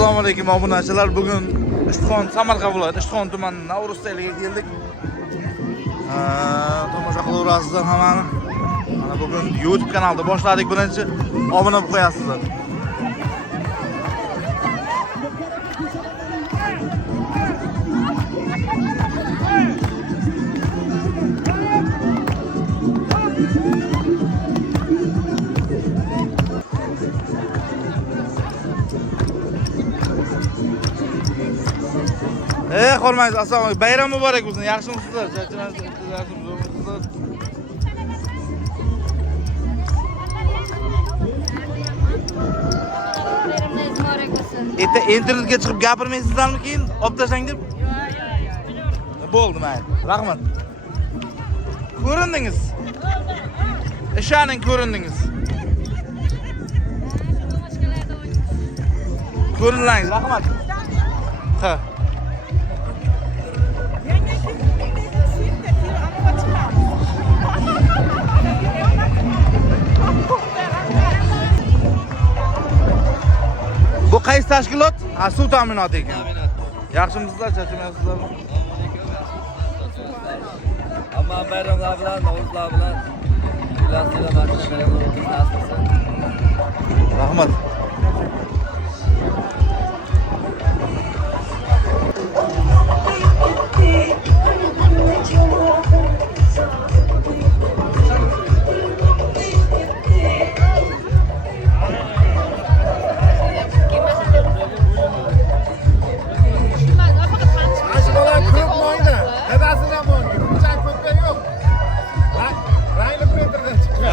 Assalomu alaykum obunachilar. Bugun Ishtixon Samarqand viloyati Ishtixon tumanining Navruz teliga keldik. Tomosha qilaverasizlar hammani. Mana bugun YouTube kanalda boshladik. Birinchi obuna bo'lib qo'yasizlar. Hormaysiz. Assalomu alaykum. Bayram muborak bo'lsin. Yaxshimisizlar? Charchamasizlar? Yaxshimisizlar? Bayramingiz muborak bo'lsin. Internetga chiqib gapirmaysizlarmi keyin olib tashlang deb? Yo'q. Bo'ldi, mayli. Rahmat. Ko'rindingiz. Ishoning, ko'rindingiz. Ko'rinlang, rahmat. Ha. Bu qaysi tashkilot? Ha, suv ta'minoti ekan. Yaxshimisizlar, charchamayapsizlarmi? Amma bayramlar bilan, Navruzlar bilan ularga bayramlar o'tkazasiz. Rahmat.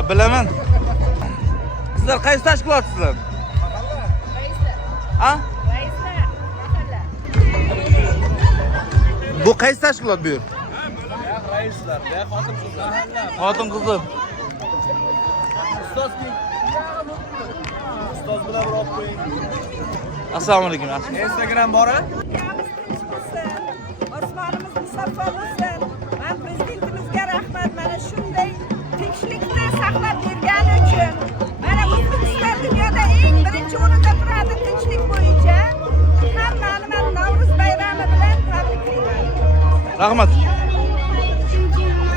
Bilaman. Sizlar qaysi tashkilotsizlar? Ha? Bu qaysi tashkilot bu? Raislar, xotin-qizlar. Xotin-qizlar. Ustoz bilan urib qo'ying. Assalomu alaykum. Instagram bor-a? Osmonimiz musaffo bo'lsin. Men prezidentimizga rahmat. Mana shunday tinchlikni saqlab bergani uchun. Mana O'zbekiston dunyoda eng birinchi o'rinda turadi tinchlik bo'yicha. Hammani men Navruz bayrami bilan tabriklayman. Rahmat.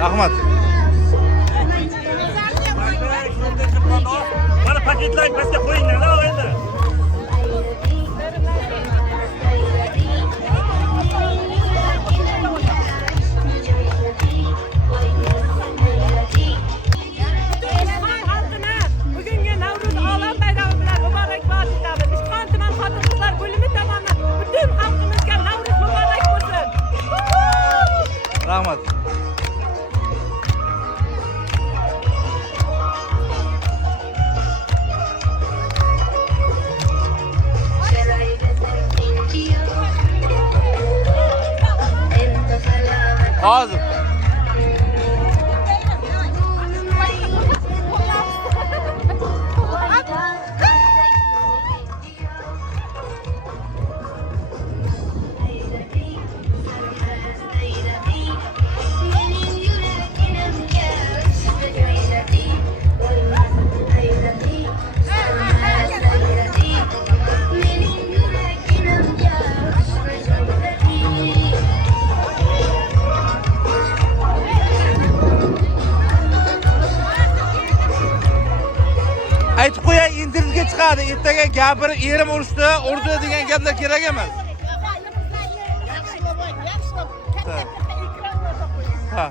Rahmat. Mana paketlarni pastga qo'yinglar, endi. Bugungi Navruz olam bayrami bilan muborakbod etamiz. Ishtixon tuman xotin-qizlar bo'limi tomonidan butun xalqimizga Navruz muborak bo'lsin. Rahmat. Hozir. Aytib qo'yay, internetga chiqadi. Ertaga gapirib, erim urishdi, urdi degan gaplar kerak emas. Ha.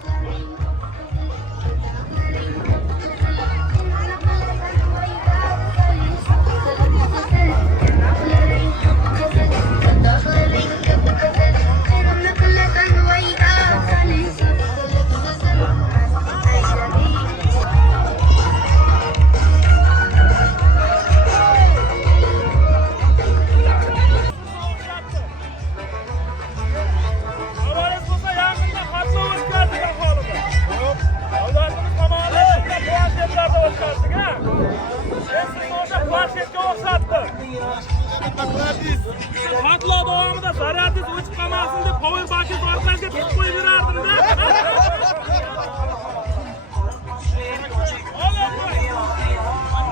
Hatlo davomida zaryadingiz o'chib qolmasin deb power bankingiz orqasiga tutib qo'yib berardim-da.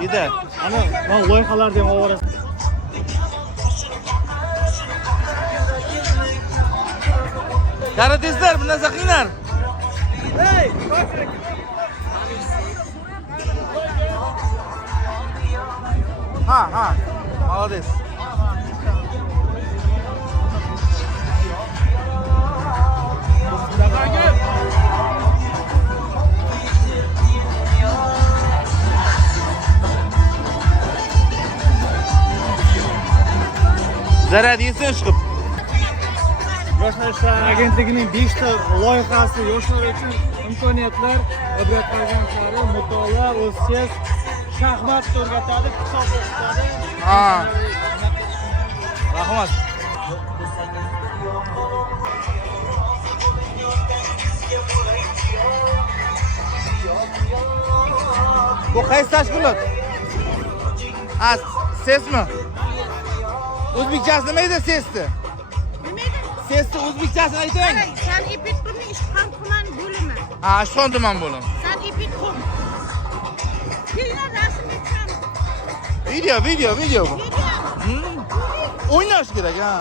Yedi. Ana, men loyihalar degan ovoz. Yaratesizlar, bu narsa qiynar. Hey, Patrick. Ha. Молодец. Zarar yesin chiqib. Yoshlar ishlari agentligining 5 ta loyihasi yoshlar uchun imkoniyatlar, ibrat farzandlari, mutolaa, o'sish, shaxmat o'rgatadi, kitob o'qitadi. Ha. Rahmat. Bu qaysi tashkilot? Ha, sesmi? O'zbekchasi nima edi sesni? Sesni o'zbekchasini aytang. Sen ipit bunu işkan kuman bölümü. Ha, son tuman bo'lim. Sen ipit kum. Filmler resim etsen. Video bu. Oynash kerak ha.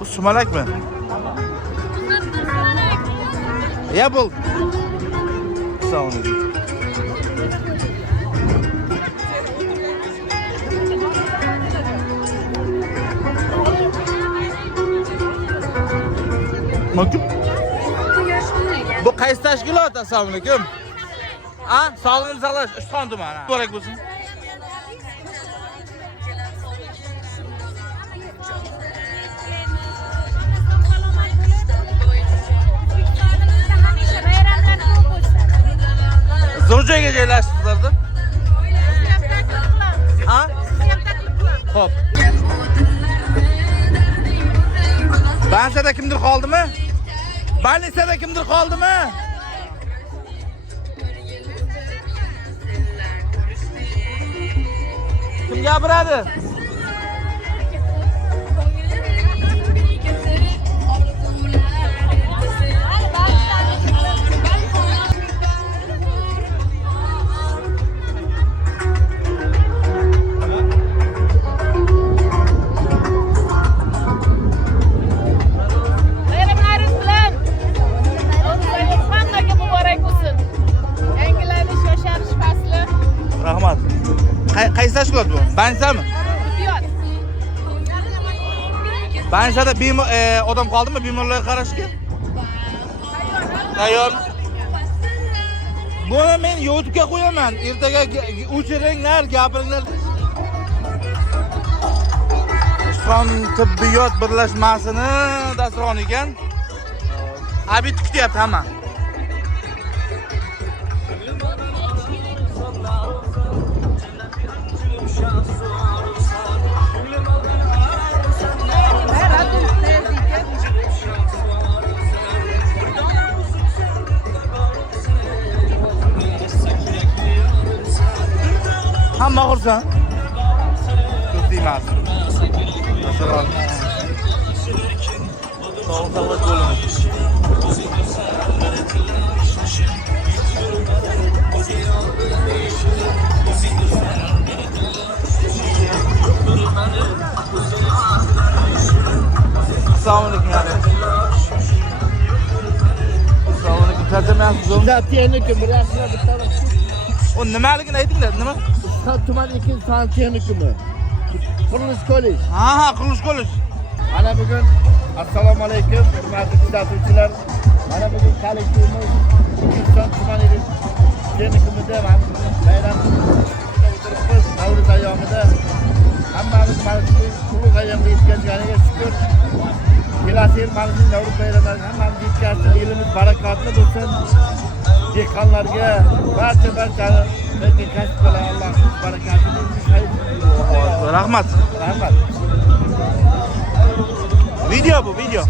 Bu sumalak mı? Ya bul. Sağ olun. Bakın. Bu qaysi tashkilot? Assalomu alaykum. Ha, sog'liqni saqlash Ishxon tumani. Muborak bo'lsin. Zo'rjoyga joylashibsizlarda? Ha? Xo'p. Bansada kimdir qoldimi? Banisada kimdir qoldimi? Kim gapiradi? Rahmat. Qaysi tashkilot bu? Bansami? Bansada odam qoldimi bemorlarga qarashga? Tayyor. Buni men YouTube'ga qo'yaman. Ertaga o'chiringlar, gapiringlar. Ishxon tibbiyot birlashmasini dasturxon ekan. Abid kutyapti hamma. Hamma xursand. Ko'zlaymiz. Masalan. Sog'liq bo'limi. Assalomu alaykum. Assalomu alaykum. Tarjamayapsiz-ku? Texnikum, rasmlar bitta. O nimaligini aytinglar, nima? Tuman 2 texnikumi. Qurilish kollej. Ha, qurilish kollej. Mana bugun assalomu alaykum, hurmatli kuzatuvchilar. Mana bugun kollektivimiz tuman texnikumida bayram o'tiribmiz. Navro'z ayyomida hammamiz mana shu ulug' ayyomga yetkazganiga shukr. Kelasi yil mana shu Navro'z bayramlariga hammamiz yetkazsin, elimiz barakotli bo'lsin. dehqonlarga, barchani lekin kasblar Alloh barakatini bersin. Rahmat. Rahmat. Video bu, video.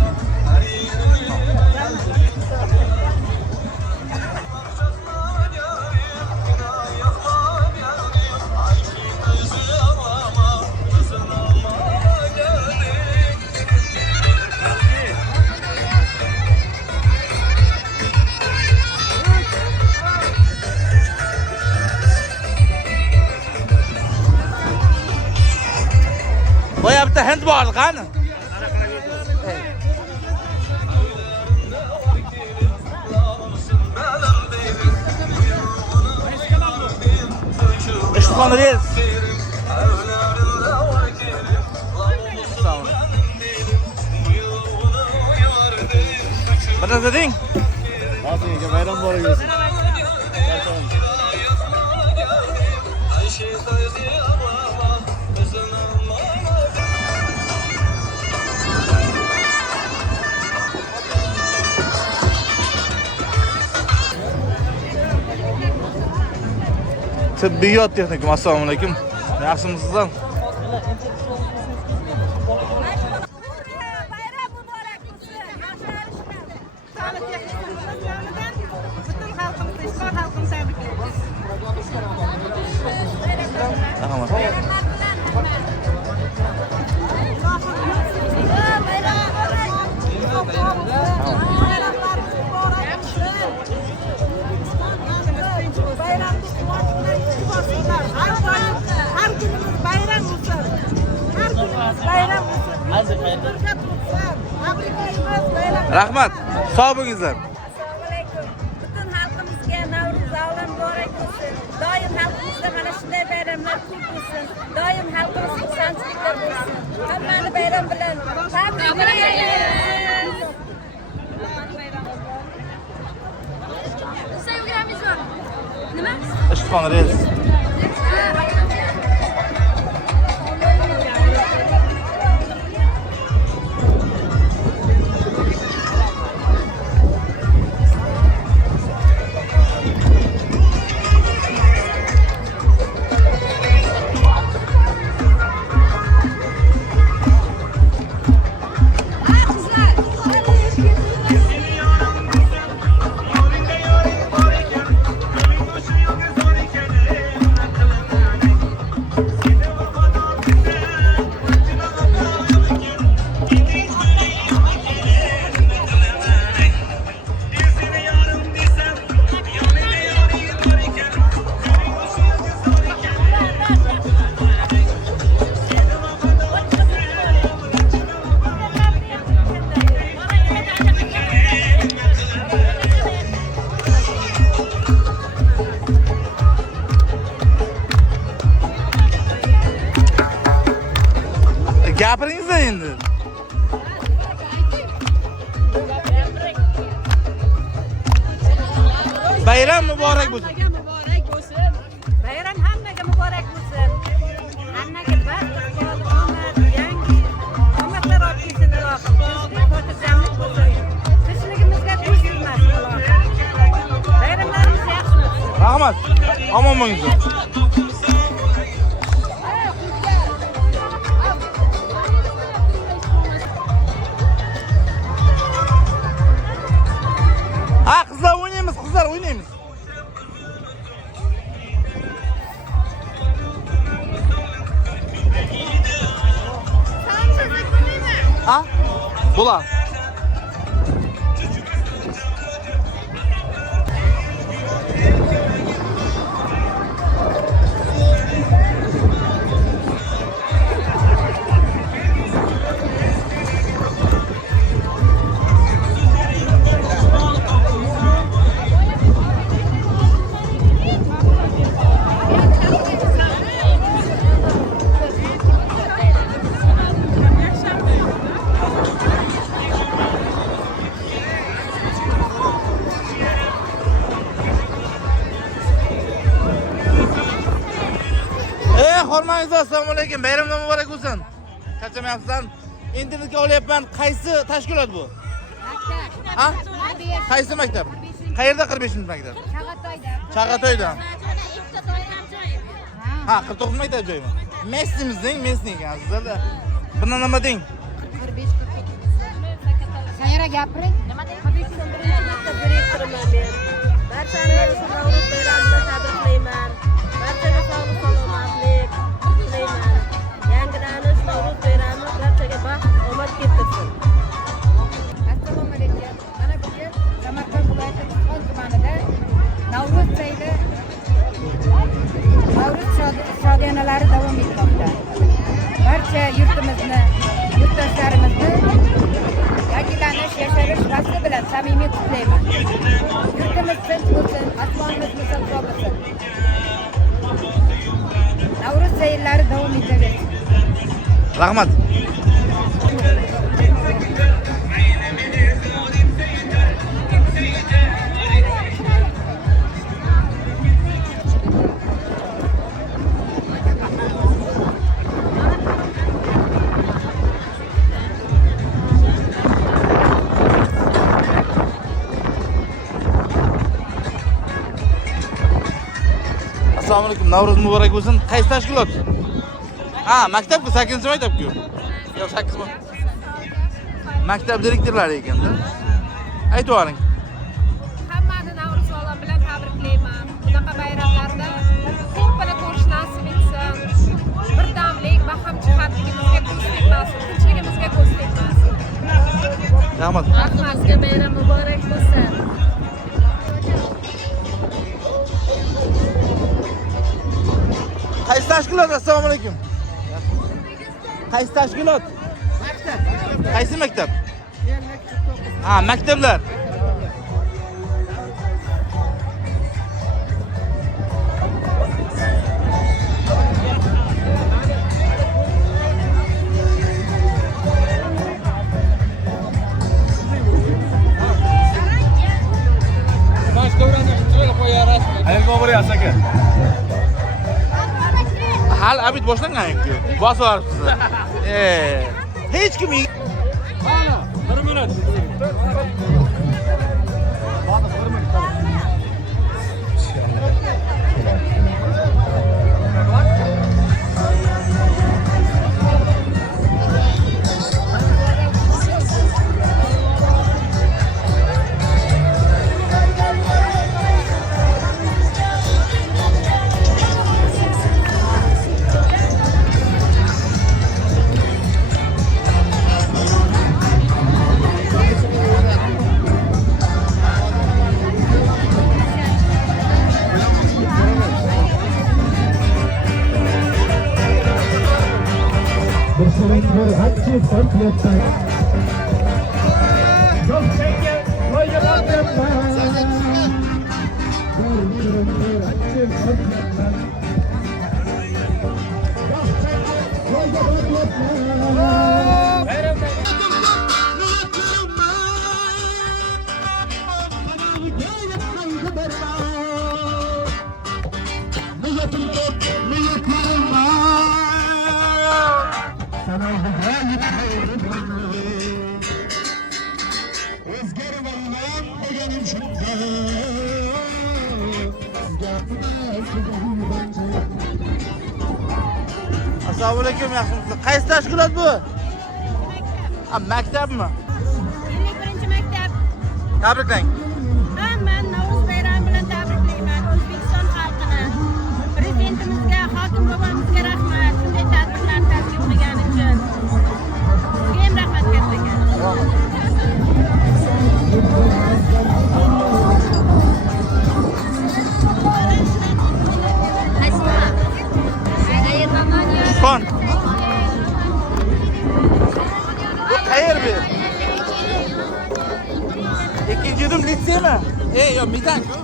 Boya bitta hind bor qani? Ishxon reis. Qanaqa deng? Hozirga bayram bor bo'lsin. Tibbiyot texnikum. Assalomu alaykum. Yaxshimisizlar? Bayram muborak bo'lsin. Sani texnikumimiz nomidan butun xalqimiz, ishqor xalqimiz tabriklaymiz. Rahmat. Har kunimiz bayram bo'lsin. Har kunimiz bayram bo'lsin. Birga tursin. Tabriklaymiz bayram. Rahmat. Sog' bo'lingizlar. Assalomu alaykum. Butun xalqimizga Navruz olam muborak bo'lsin. Doim xalqimizda mana shunday bayramlar ko'p bo'lsin. Doim xalqimiz xursandchiliklar bo'lsin. Hammani bayram bilan tabriklaymiz. Sevgilimiz var. Nima? Ishxon reis. Gapiringizda endi. Bayram muborak bo'lsin. Muborak bo'lsin. Bayram hammaga muborak bo'lsin. Hammaga baxt, omad, yangi omadlar olib kelsin Allohim. Tinchlik, xotirjamlik bo'lsin. Tinchligimizga ko'z yurmasin Allohim. Bayramlarimiz yaxshi o'tsin. Rahmat. Omon bo'lingizlar. Ha, qizlar o'ynaymiz, qizlar o'ynaymiz. Ha? Bo'lar. Hormangizlar, assalomu alaykum. Bayramlar muborak bo'lsin. Charchamayapsizlar? Internetga olyapman. Qaysi tashkilot bu? Maktab. Ha? Qaysi maktab? Qayerda 45 maktab? Chaqatoyda. Ha, 49 maktab joymi? Messimizning, Messi ekansizlar. Buni nima deng? 45. Sayra gapiring. Nima deng? 41 direktorman men. Barchani shu Navruz bayramini tabriklayman. Barchaga sog'lik salomatlik tilayman. Yangilanish Navruz bayrami barchaga baxt, omad keltirsin. Assalomu alaykum. Mana bugun Samarqand viloyati Qo'qon tumanida Navruz sayli shodiyanalari davom etmoqda. Barcha yurtimizni, yurtdoshlarimizni yangilanish, yasharish fasli bilan samimiy qutlayman. Yurtimiz tinch bo'lsin, osmonimiz musaffo bo'lsin. Navruz sayllari davom etaversin. Rahmat. Assalomu alaykum. Navruz muborak bo'lsin. Qaysi tashkilot? Ha, maktabku, 8-maktabku. Yo'q, 8 mi? Maktab direktorlari ekanda. Aytib oling. Hammani Navruz olam bilan tabriklayman. Bunaqa bayramlarda ko'pini ko'rish nasib etsin. Birdamlik va hamjihatligimizga ko'z tegmasin, tinchligimizga ko'z tegmasin. Rahmat. Sizga bayram muborak bo'lsin. Qaysi tashkilot? Assalomu alaykum. Qaysi tashkilot? Maktab. Qaysi maktab? Ha, maktablar. Qayerga boryapsiz aka? Hal abid boshlangan-ku. Bosib olibsiz. Hech kim 1 minut. Assalomu alaykum, yaxshimisiz? Qaysi tashkilot bu? Ha, maktabmi? 21-maktab. Tabriklang. Men Navruz bayrami bilan tabriklayman O'zbekiston xalqini. Prezidentimizga, hokim bobomizga rahmat. Shunday tadbirlarni tashkil qilgani uchun. Sizga ham rahmat kattaga. Kon. Bu qayer bu? İkinci yudum litsey mi? Yok, mitanku.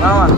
Tamam.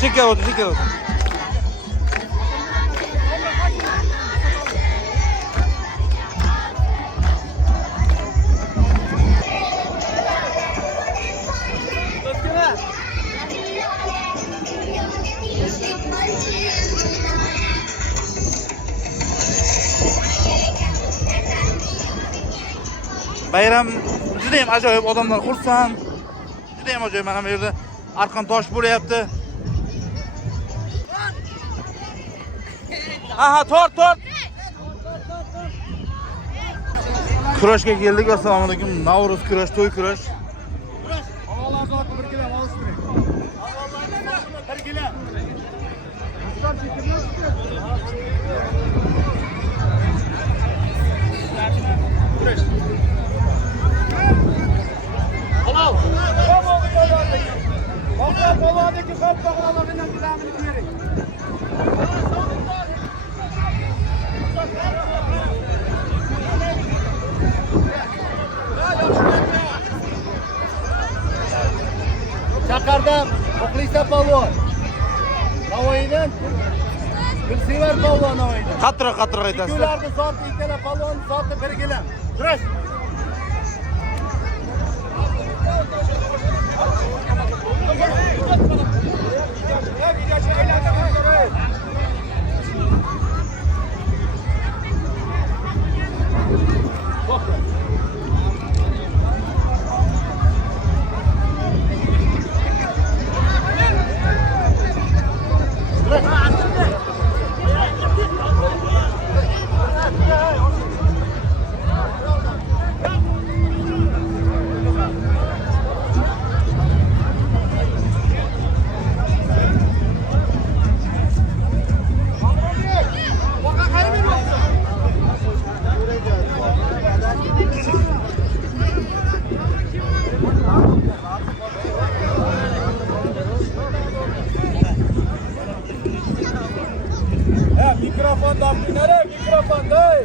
Çeker otur, çeker otur. Bayram judayam ajoyib, odamlar xursand. Judayam ajoyib, mana bu yerda arqon tosh bo'layapti. Aha, tort. Kurashga keldik. Assalomu alaykum. Navruz kurash, to'y kurash. Havolar zoti bir kilo olishtiring. Bir kilo. Halol. Boladagi qop bog'larning namini bering. Chaqardan Muxlisa polvon. Navoiydan Gulsevar polvon Navoiydan. Qattiq aytasiz. Ularning zoti ikkala polvon zoti bir kilo. Kurash. Mikrofon daptinare, mikrofon doy.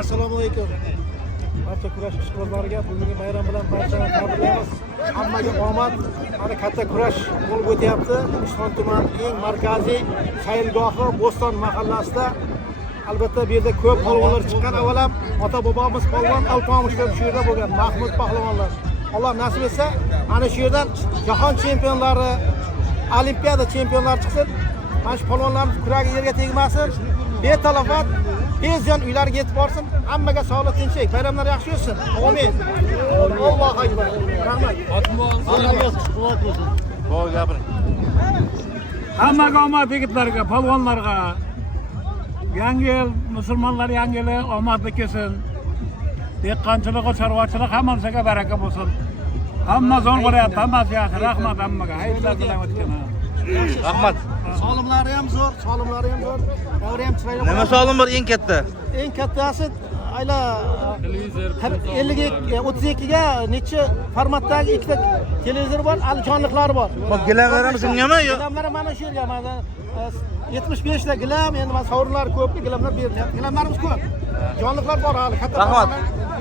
Assalomu alaykum. Barcha kurash ishqibozlariga bugungi bayram bilan barchani tabriklaymiz. Hammaga omad. Mana katta kurash bo'lib o'tyapti. Ishxon tumani eng markaziy saylgohi Bo'ston mahallasida. Albatta bu yerda ko'p polvonlar chiqqan. Avvalab ota bobomiz polvon Alpomushlar shu yerda bo'lgan. Mahmud pahlavonlar. Alloh nasib etsa, ana shu yerdan jahon chempionlari, olimpiada chempionlari chiqsin. Mana shu polvonlarimiz kuragi yerga tegmasin. Betalafat tezjon uylariga yetib borsin. Hammaga sog'lik, tinchlik, bayramlar yaxshi o'tsin. Amin. Allohu akbar. Rahmat. Allohga quvvat bo'lsin. Bo'l gapiring. Hammaga omad yigitlarga, polvonlarga. Yangi yil musulmonlar yangi yili omadli kelsin. Dehqonchilik, chorvachilik hammasiga baraka bo'lsin. Hamma zo'n bo'lyapti, hammasi yaxshi. Rahmat hammaga. Hayitlar bilan o'tgan. Rahmat. Solimlari ham zo'r, solimlari ham zo'r. Davri ham chiroyli. Nima solim bor eng katta? Eng kattasi ayla 32 ga necha formatdagi ikkita televizor bor, jonliqlari bor. Bak gilamlarimiz shungami yo? Gilamlar mana shu yerga mana 75 ta gilam, endi mana sovrinlar ko'p, gilamlar berilyapti. Gilamlarimiz ko'p. Jonliqlar bor hali katta. Rahmat.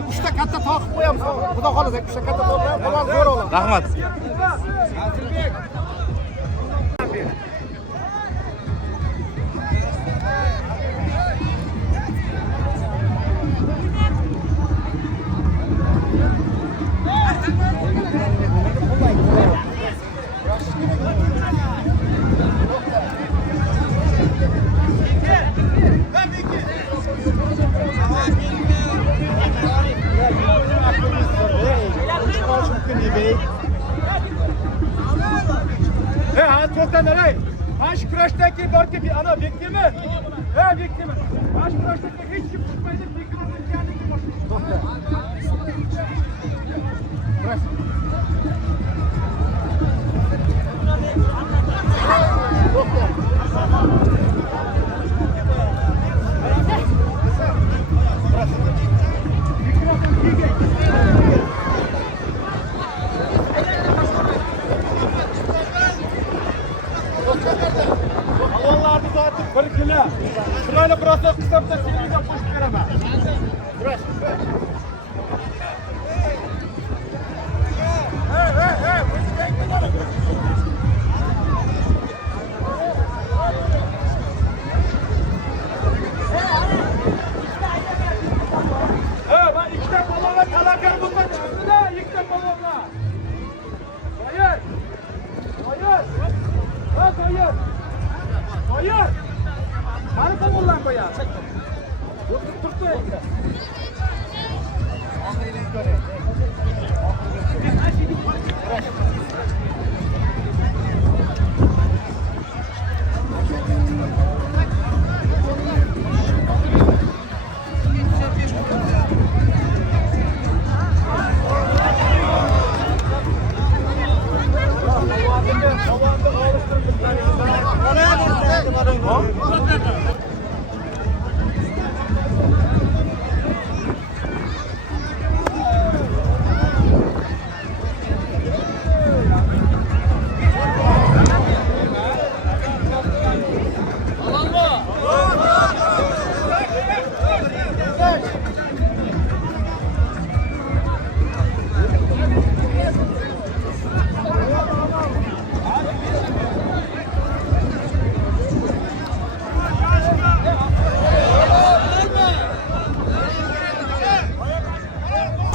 3 ta katta toqib qo'yamiz. Xudo xohlasa 3 ta katta toqib, balon zo'r oladi. Rahmat. Ha to'xtanglar ey. Mana shu kurashdagi borki bir ana bekdimi? Ha bekdimi? Mana shu kurashdagi hech kim tutmaydi, bekdimi o'tganligi bor. To'xta. Balonlarni uzatib bir kilo. Shunani biroz qisqartirib televizor qo'shib beraman. Ben ikkita balonga talabgor bo'lgan chiqdi-da, ikkita balonga. Hayır. Hayır. Ha, hayır. Hayır. Bari balonlar qo'ya. O'tib turdi.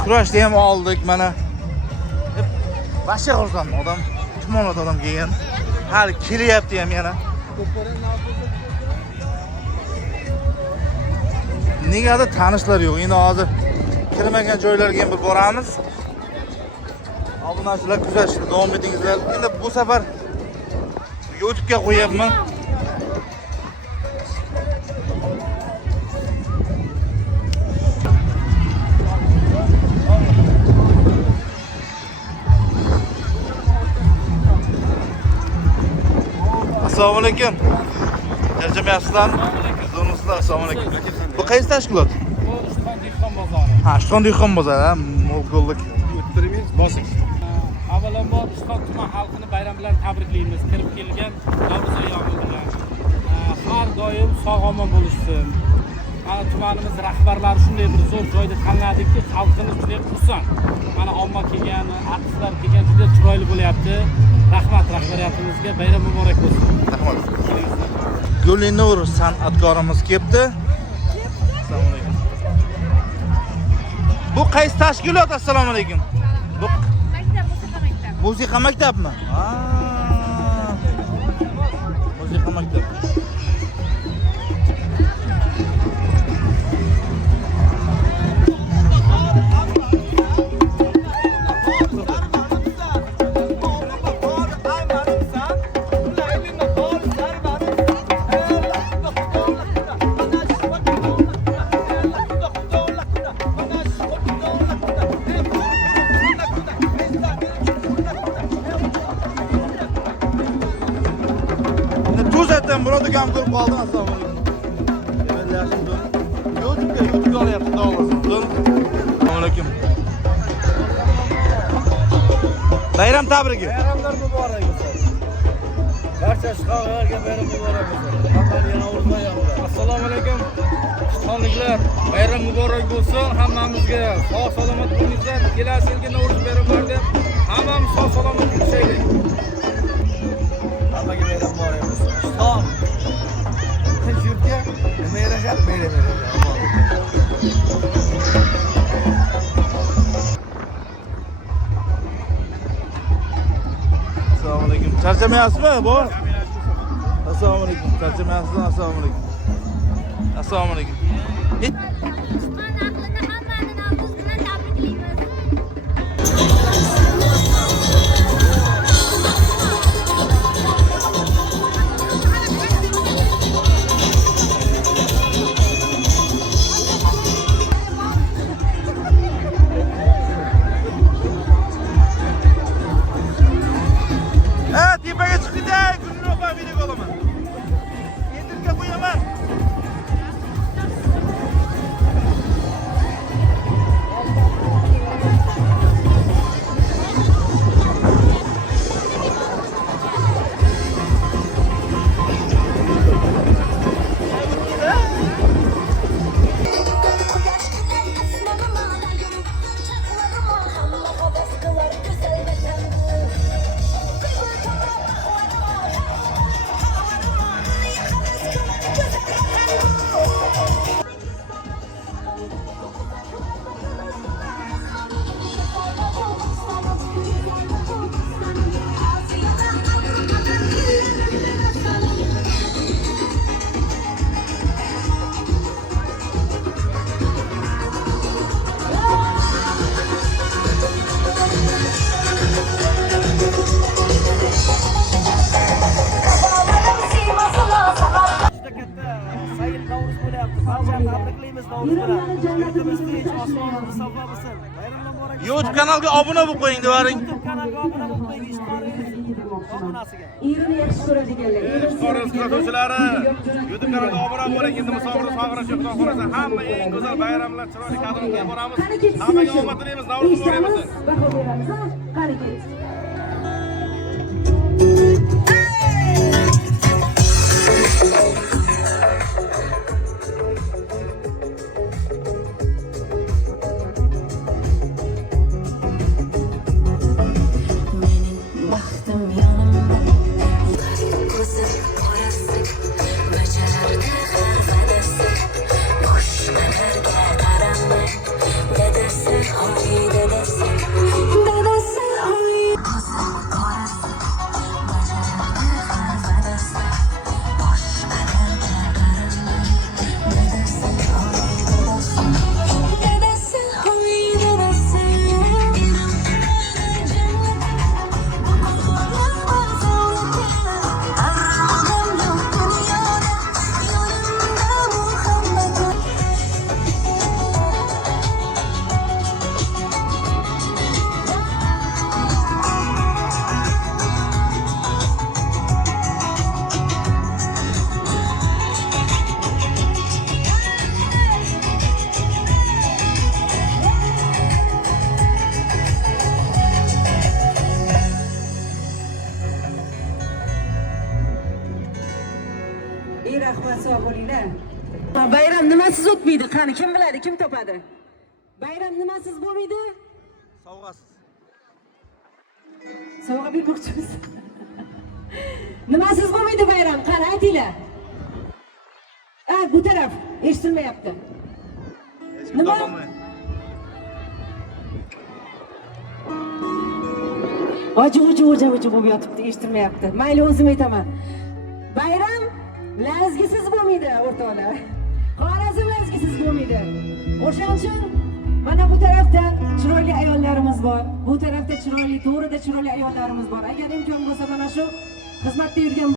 Kurashni ham oldik mana. Boshqa xursand odam, tumonat odam kelgan. Hali kelyapti ham yana. Negadir tanishlar yo'q. Endi hozir kirmagan joylarga ham bir boramiz. Obunachilar kuzatishda davom etingizlar. Endi bu safar YouTube'ga qo'yapman. Assalomu alaykum. Tarjimayapsizlarmi? Zo'rmisizlar? Assalomu alaykum. Bu qaysi tashkilot? Bu Ishton dehqon bozori. Ha, Ishton dehqon bozori, ha, mo'lqullik. Bosing. Avvalambor Ishton tuman xalqini bayram bilan tabriklaymiz. Kirib kelgan Navro'z ayyomi bilan. Har doim sog'-omon bo'lishsin. Mana tumanimiz rahbarlari shunday bir zo'r joyda tanladikki, xalqimiz juda xursand. Mana omma kelgan, artistlar kelgan, juda chiroyli bo'lyapti. Rahmat rahbariyatimizga, bayram muborak bo'lsin. Rahmat. Gulinur san'atkorimiz kelibdi. Assalomu alaykum. Bu qaysi tashkilot? Assalomu alaykum. Bu musiqa maktabmi? Ha. Musiqa maktab. Murat akam ko'rib qoldim. Assalomu alaykum. YouTube'ga olyapti, xudo olsin. alaykum. Bayram tabrigi. Bayramlar muborak bo'lsin. Barcha ishqolarga bayram muborak bo'lsin. Hammaning yana o'rnidan yanida. Assalomu alaykum. Ishxonliklar, bayram muborak bo'lsin hammamizga. Sog' salomat bo'linglar. Kelasi yilgi Navro'z bayramlarida hammamiz sog' salomat yashaylik. Hammaga bayram muborak bo'lsin. Ishqon. Tinch yurtga nima yarashadi? Bayram yarashadi. Assalomu alaykum. Charchamayapsizmi, bor? Assalomu alaykum. Charchamayapsizmi? Assalomu alaykum. Assalomu alaykum. Usmon ahlini hammani Navro'z bilan tabriklaymiz. Tepaga chiqdi-da, kunroq ben video olaman. Edirga qo'yaman. Sayın Navruz bo'lyapti. Barchani tabriklaymiz Navruz bilan. Yurtimiz tinch, osmonimiz safo bo'lsin. Bayramlar muborak. YouTube kanalga obuna bo'lib qo'ying demaring. YouTube kanalga obuna bo'lib qo'ying. Ishqoningiz obunasiga. Ishxonimiz qatnashchilari, YouTube kanaliga obuna bo'ling. Endi musofirlar sog'irish yo'q, xudo xolasa hamma eng go'zal bayramlar chiroyli qadr qilib boramiz. Hammaga omad tilaymiz. Navro'z muborak bo'lsin. Baxtim yonimda, ko'zi qorasi, bajardi g'arvadasi, boshqalarga qaramay, dadasi, hoy dadasi, dadasi, hoy. Ko'zi qorasi, bajardi g'arvadasi, boshqalarga qaramay, dadasi, hoy dadasi, dadasi, hoy dadasi. Rahmat sog' bo'linglar. Bayram nimasiz o'tmaydi? Qani kim biladi, kim topadi? Bayram nimasiz bo'lmaydi? Sovg'asiz. Sovg'a bermoqchimiz. Nimasiz bo'lmaydi bayram? Qani aytinglar. Bu taraf eshitilmayapti. Nima? Oji bo'lib yotibdi, eshitilmayapti. Mayli, o'zim aytaman. Bayram lazgisiz bo'lmaydi o'rtoqlar. Xorazm lazgisiz bo'lmaydi. O'shaning uchun mana bu tarafda chiroyli ayollarimiz bor. Bu tarafda chiroyli, to'g'rida chiroyli ayollarimiz bor. Agar imkon bo'lsa mana shu xizmatda yurgan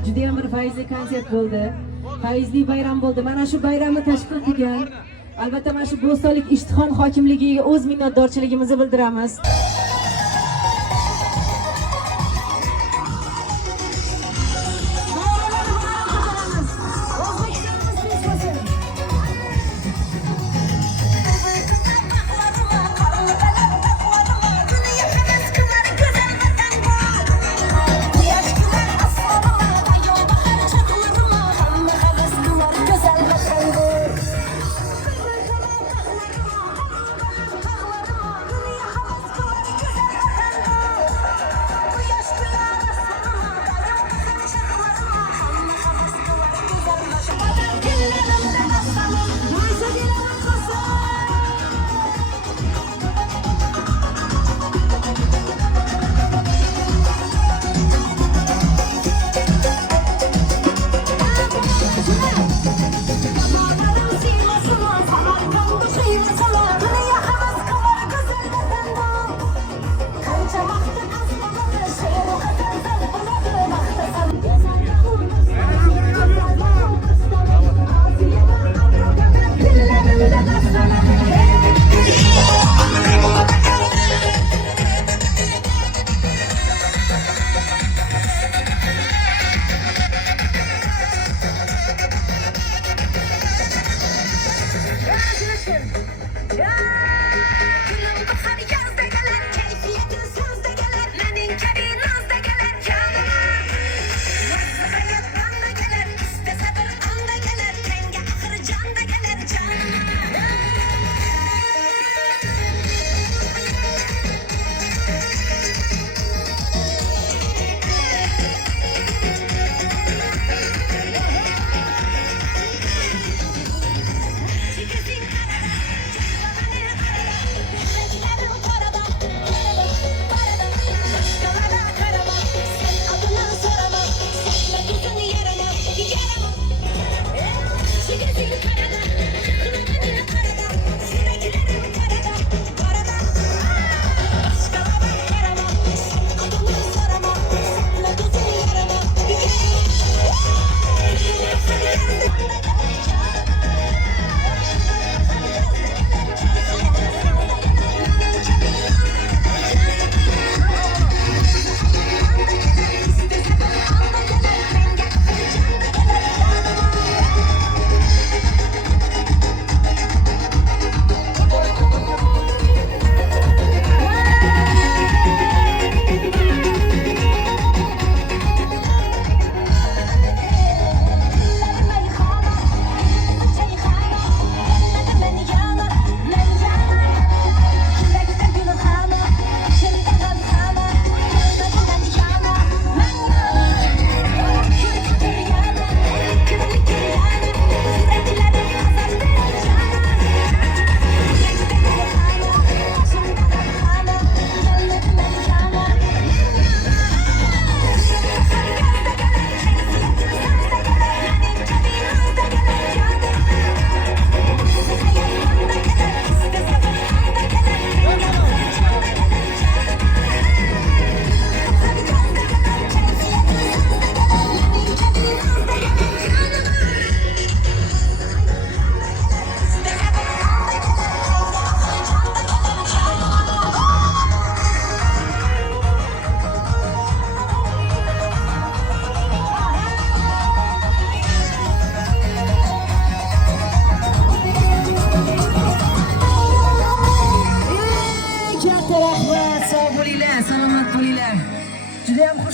ko'rdik. Juda ham bir fayzli konsert bo'ldi. Fayzli bayram bo'ldi. Mana shu bayramni tashkil qilgan albatta mana shu Bo'stonlik Ishtixon hokimligiga o'z minnatdorchiligimizni bildiramiz.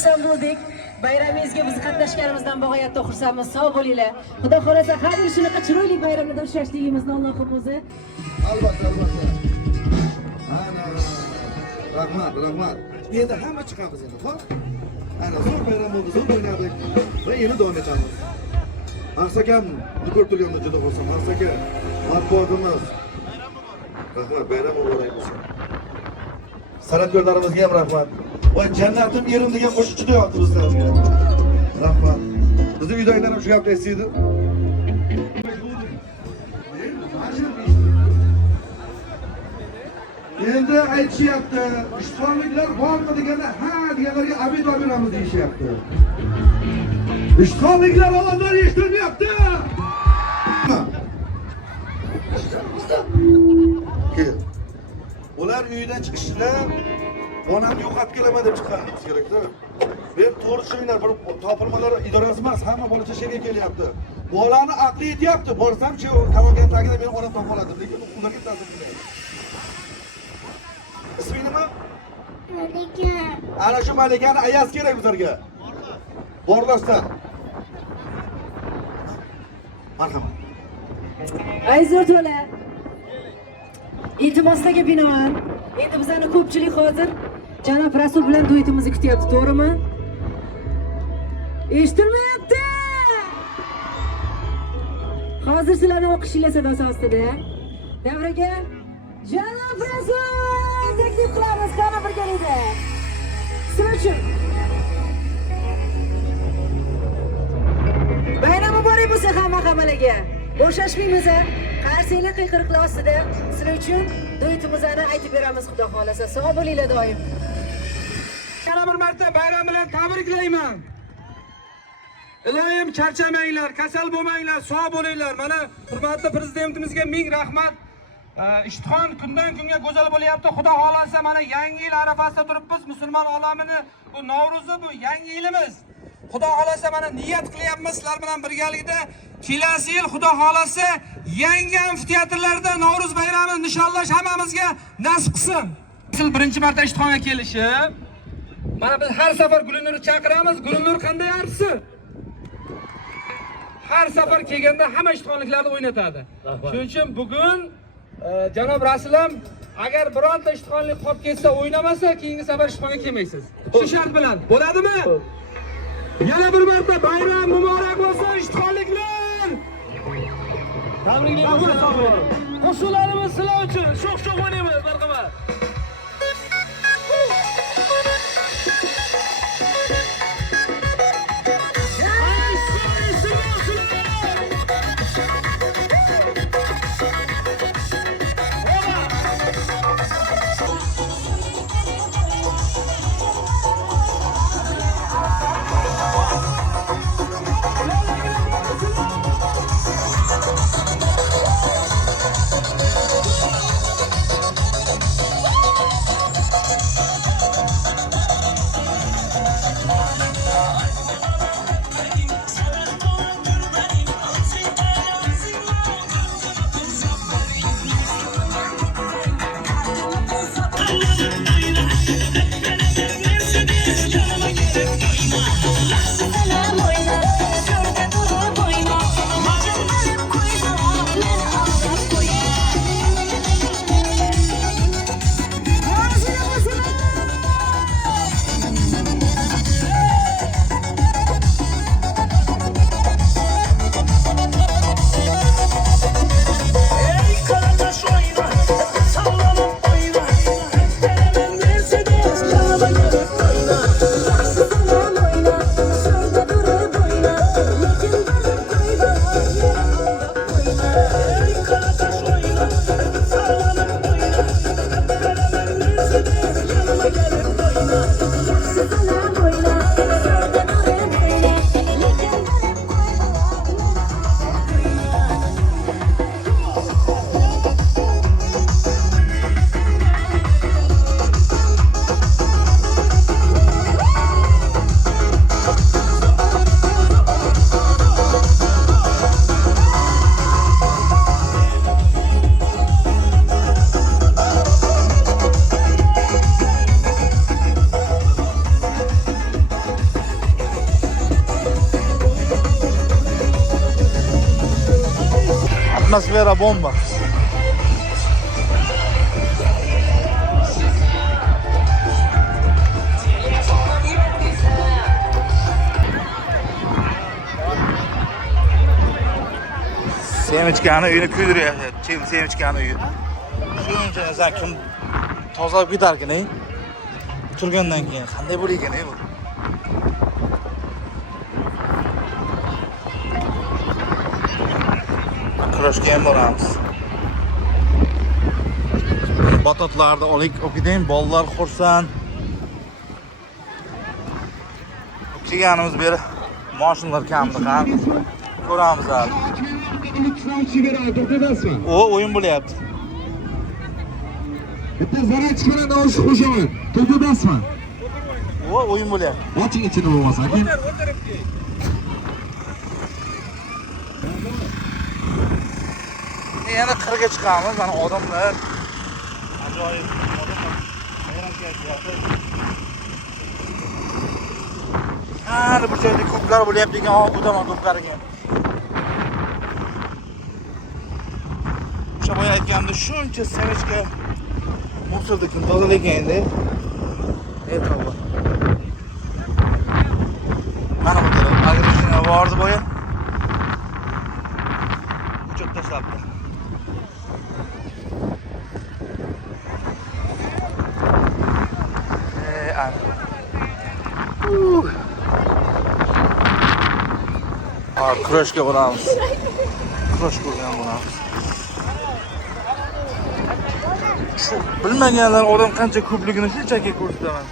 xursand bo'ldik. Bayramingizga biz qatnashganimizdan bag'oyatda xursandmiz. Sog' bo'linglar. Xudo xolasa har yil shunaqa chiroyli bayramda ushlashligimizni Allohim o'zi. Albatta. Ana. Rahmat. Endi hamma chiqamiz endi, xo'p? Ana zo'r bayram bo'ldi, zo'r o'ynadik va yana davom etamiz. Maqsakam Nukurtulyonda juda xursand. Maqsaka matbuotimiz. Rahmat, bayram muborak bo'lsin. San'atkorlarimizga ham rahmat. Voy jannatim yerim degan qo'shiq juda yoqdi bizlarga. Rahmat. Bizning uydagilar ham shu gapni aytishdi. Endi aytishyapti, ishqonliklar bormi deganda, ha deganlarga abid beramiz deyishyapti. İşgallikler olanlar yetiştirmeyapti. Ular uydan chiqishda onamni yo'qotib kelaman deb chiqqanimiz kerakda. Men to'g'ri tushuninglar, bir topilmalar idorasi emas, hamma bola chashga kelyapti. Bolani aqli yetyapti. Borsam-chi, kamalgan tagida meni onam topib oladi, lekin ularga ta'sir qilmaydi. Isming nima? Malika. Ana shu Malikani ayas kerak bizlarga. Borlasdan. Marhamat. Aziz o'rtoqlar, iltimoslarga binoan, endi bizlarni ko'pchilik hozir janob Rasul bilan duetimizni kutyapti, to'g'rimi? Eshitilmayapti. Hozir sizlarning o'qishinglar sadosi ostida davraga janob Rasul taklif qilamiz, qani birgalikda. Sizlar uchun bayram muborak bo'lsin hammalarga. Bo'shashmaymiz, qarsiylar qiyqiriqlar ostida sizlar uchun duetimizni aytib beramiz, xudo xolasa. Sog' bo'linglar doim. Yana bir marta bayram bilan tabriklayman. Iloyim charchamanglar, kasal bo'lmanglar, sog' bo'linglar. Mana hurmatli prezidentimizga ming rahmat. Ishtixon kundan kunga go'zal bo'lyapti. Xudo xolasa mana yangi yil arafasida turibmiz. Musulmon olamini bu Navro'zi, bu yangi yilimiz. Xudo xolasa mana niyat qilyapmiz sizlar bilan birgalikda. Kelasi yil xudo xolasa yangi amfiteatrlarda Navro'z bayramini nishonlash hammamizga nasib qilsin. Siz birinchi marta Ishtixonga kelishib, mana biz har safar Gulnurni chaqiramiz. Gulnur qanday artisi? Har safar kelganda hamma Ishtixonliklarni o'ynatadi. Shuning uchun bugun janob Rasulam agar bironta Ishtixonlik qolib ketsa, o'ynamasa, keyingi safar Ishtixonga kelmaysiz. Shu shart bilan. Bo'ladimi? Yana bir marta bayram muborak bo'lsin Ishtixonliklar. Tabriklaymiz. Qo'shiqlarimiz sizlar uchun sho'x-sho'x o'ynaymiz, marhamat. Atmosfera bomba. Sevinchkani uyini kuydiryapti. Sevinchkani uyi. Shuning uchun esa kim tozalab ketarkan-ey. Turgandan keyin qanday bo'lar ekan-ey bu? Kurashga ham boramiz. Batotlarni olib ketayim, bolalar xursand. Kelganimiz beri Mashinalar kamdi ham. Ko'ramiz hali. O o'yin bo'lyapti. Bitta zarachkina noshi qo'shaman. To'g'ri O o'yin bo'lyapti. oching ichini bo'lmasa aka. Yana qirga chiqamiz. Mana odamlar ajoyib odamlar. Bayram kelyapti. Ana bu joyda ko'plar bo'lyapti ekan, o'taman ko'plariga. O'sha boya aytganimda shuncha semechka musorda kim tozalagan endi. Ey tavba. Mana bu taraf agressina bordi boya. Uchoq tashlabdi. Ana. Kurashga boramiz. Kurash ko'rgan bo'lamiz. Bilmaganlar odam qancha ko'pligini shunchaki ko'rsataman.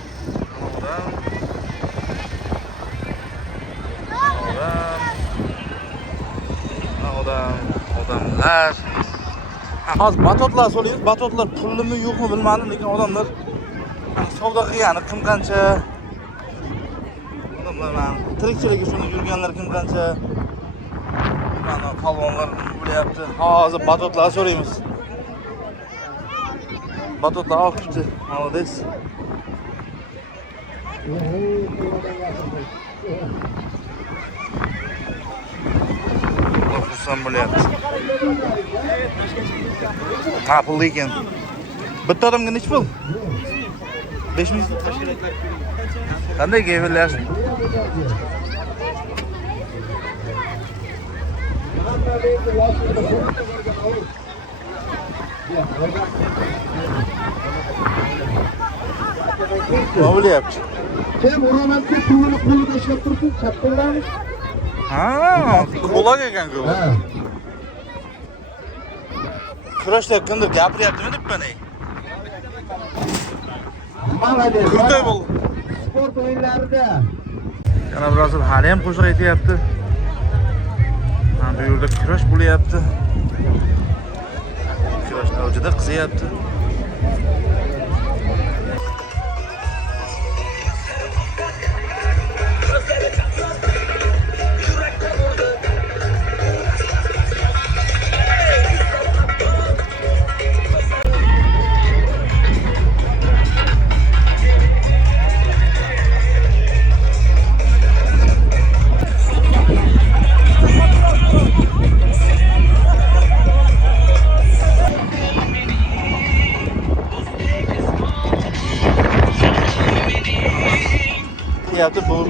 Odamlar. Hozir batotlar so'raymiz. Batotlar pullimi yo'qmi bilmadim, lekin odamlar savdo qilgani kim qancha. Odamlar tirikchilik uchun yurganlar kim qancha. Mana palvonlar bo'lyapti. Hozir batotlar so'raymiz. Batotlar olibdi. Молодец. Xursand bo'lyapti. Ha, pul ekan. Bitta odamga necha pul? 5 ming. Qanday gapirlashin? Nima bo'lyapti? Kim uramanki pulini qo'lida ishlab turibsiz, chapqinlarni? Ha, qo'lak ekan ku. Ha. Kurashda kimdir gapiryaptimi deb mana. Молодец. Kurday bo'ldi. Sport o'yinlarida Yana biroz hali ham qo'shiq aytyapti. Mana bu yerda kurash bo'lyapti. Kurash avjida qiziyapti.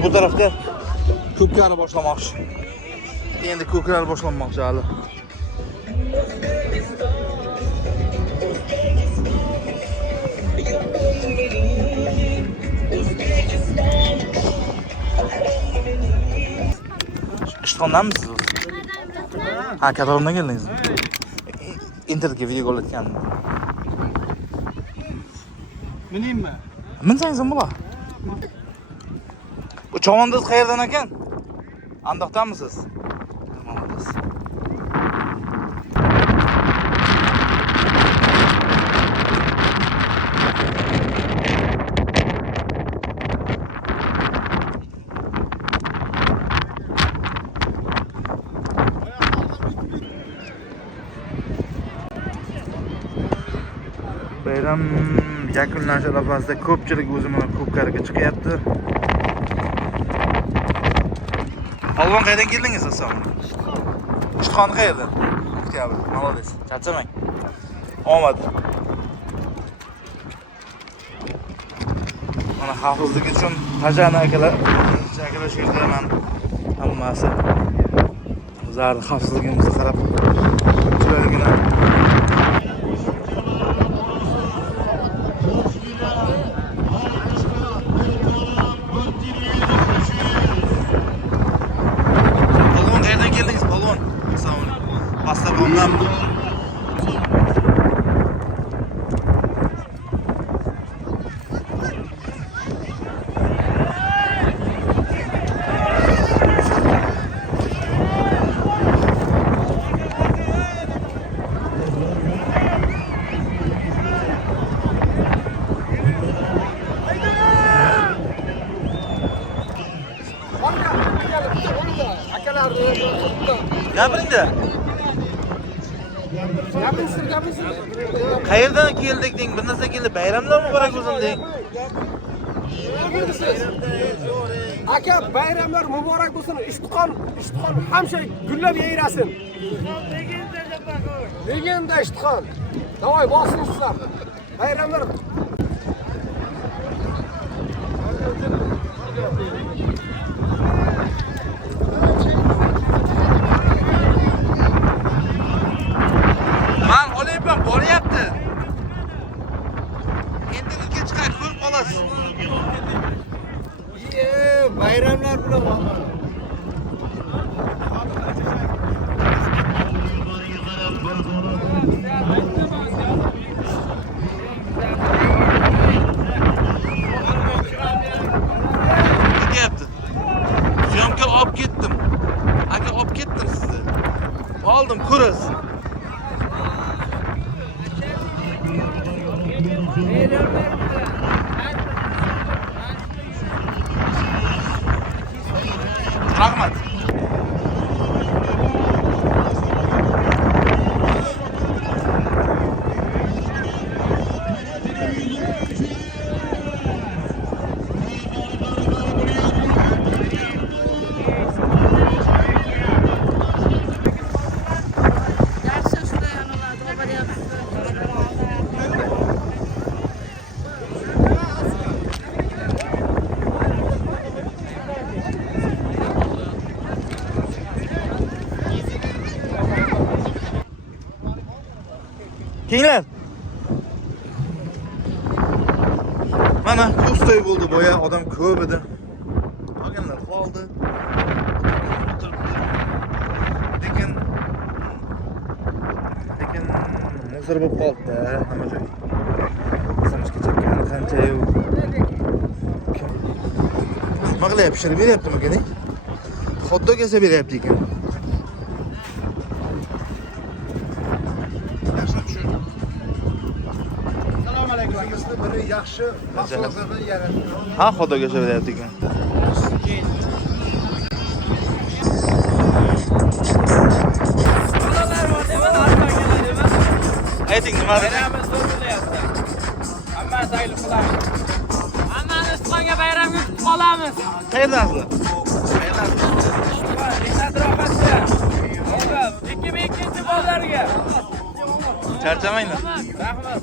Bu tarafta ko'klarni boshlamoqchi. Endi ko'klar boshlanmoqchi hali. Ishtondanmisiz siz? Ha, Katalondan keldingiz. Internetga video qo'yayotgandim. Miningmi? Minsangiz ham bo'lar. Bu chomondiz qayerdan ekan? Andoqdanmisiz? Молодец. Bayram yakunlanish arafasida ko'pchilik o'zini ko'pkariga chiqyapti. Polvon qayerdan keldingiz asosan? Ishxona qayerdan? Oktyabr. Молодец. Charchamang. Omad. Mana xavfsizlik uchun tajani akalar shu yerda mana hammasi o'zlari xavfsizligimizga qarab chiroyligina Gapiring-da. Qayerdan keldik deng? Bir narsa keldi. Bayramlar muborak bo'lsin deng. Aka, bayramlar muborak bo'lsin. Ishtiqon hamsha gullab yayrasin. Legenda Ishtiqon. Davay bosingizlar. Bayramlar Men olayapman, boryapti. Endi nega chiqar, ko'rib qolasiz. bayramlar bilan Ketyapti. Syomka olib ketdim. Aka olib ketdim sizni. Oldim, ko'rasiz. Rahmat. Kenglar. Mana ustoy bo'ldi, boya odam ko'p edi. Qolganlar qoldi. Lekin musor bo'lib qoldi hamma joy. Samishga chakkani qancha yo'q. Nima qilyapti? Pishirib beryaptimi ekan? Hotdog esa beryapti ekan. biri yaxshi mahsulotlardan yaratdi. Ha, hotdog esa beryapti ekan. Ayting nima deysiz? Hammasi ayli qilamiz. Hammani Istiqonga bayramga kutib qolamiz. Qayerdansizlar? Qayerdansizlar? 2002-bozorga. Charchamanglar. Rahmat.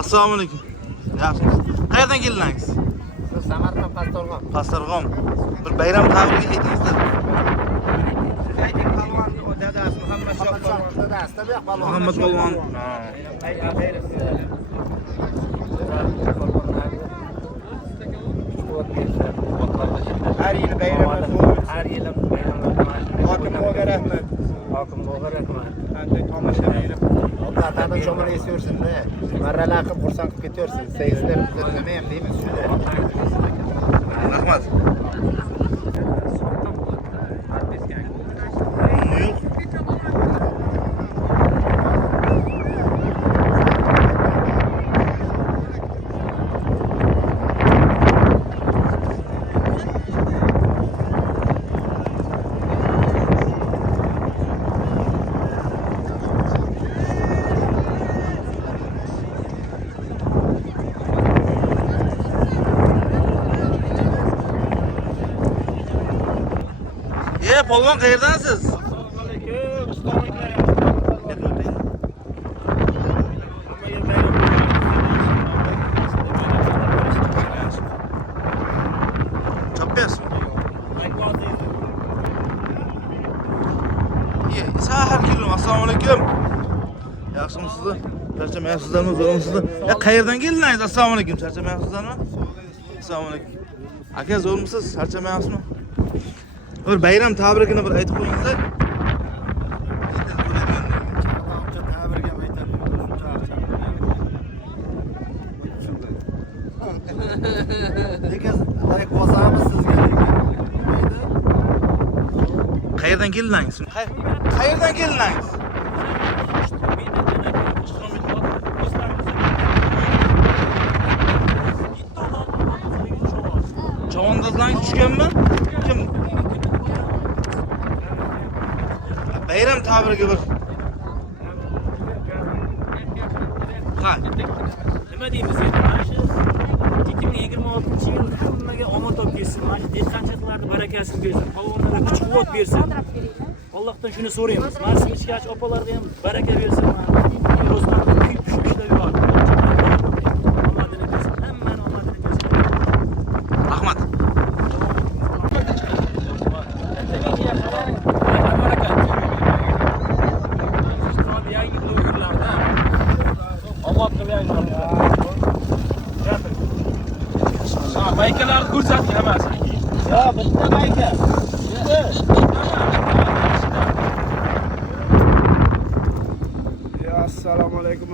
Assalomu alaykum. Yaxshimisiz? Qayerdan keldingiz? Samarqand Pastorg'om. Pastorg'om. Bir bayram tabrigiga aytingizlar. Ayting palvon dadasi Muhammad Shohbon. Dadasi tabiiy palvon. Muhammad polvon. Har yili bayramlar bo'lib, Har yili bayramlar. hokimga rahmat. Hokimga rahmat. Qanday tomoshabinlar. Allah ta'ala jomini esaversin-da. Marralar qilib xursand qilib ketaversin. Sizlar bizlar nima ham deymiz shunda. Rahmat. Polvon qayerdansiz? Assalomu alaykum. Charchamayapsizlarmi, zo'rmisizlar? Qayerdan keldingiz? Assalomu alaykum. Charchamayapsizlarmi? Assalomu alaykum. Aka, zo'rmisiz? Charchamayapsizmi? Bir bayram tabrigini bir aytib qo'yingizlar. Lekin like bosamiz sizga lekin. Qayerdan keldingiz? Qayerdan keldingiz? Chavandozlarning tushganmi? Kim? Bayram tabrigi bir. Ha. Nima deymiz endi? Mana shu 2026-yil hammaga omad olib kelsin. Mana shu dehqonchiliklarning barakasini bersin. Polvonlarga kuch-quvvat bersin. Allohdan shuni so'raymiz. Mana shu ishchi opalarga ham baraka bersin. Ro'zg'orda kuyib tushib ishlab yuradi. Omadini bersin. Hammani omadini bersin. Rahmat. Maykalarni ko'rsating hammasi. Ya, bitta mayka. Assalomu alaykum.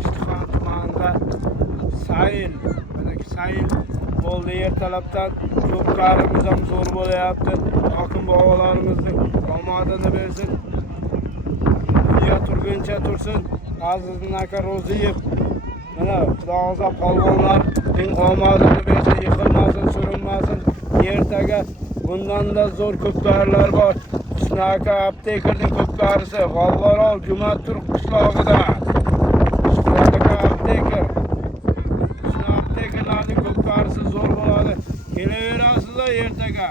Ishtixon tumanida sayil, mana sayil bo'ldi ertalabdan ko'plarimiz ham zo'r bo'layapti. Hokim bog'alarimizning omadini bersin. Dunyo turguncha tursin. Aziz aka Ro'ziyev mana xudoga polvonlar eng omadini bersin, yiqilmasin, surilmasin. Ertaga bundan-da zo'r ko'pkarlar bor. Husnaka aptekerning ko'pkarisi G'olvorol Jumaturk qishlog'ida. Husnaka apteker. Aptekerlarning ko'pkarisi zo'r bo'ladi. Kelaverasizlar ertaga.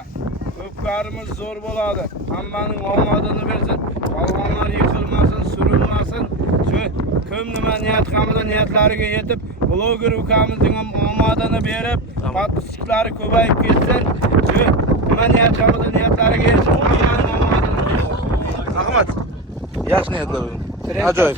Ko'pkarimiz zo'r bo'ladi. Hammaning omadini bersin. Polvonlar yiqilmasin, surilmasin. Shu kim nima niyat qilmasa niyatlariga yetib, bloger ukamizning ham omadini berib, podpischilari ko'payib ketsin. Shu nima niyat qilmasa niyatlariga yetib, hammaning omadini bersin. Rahmat. Yaxshi niyatlar. Ajoyib.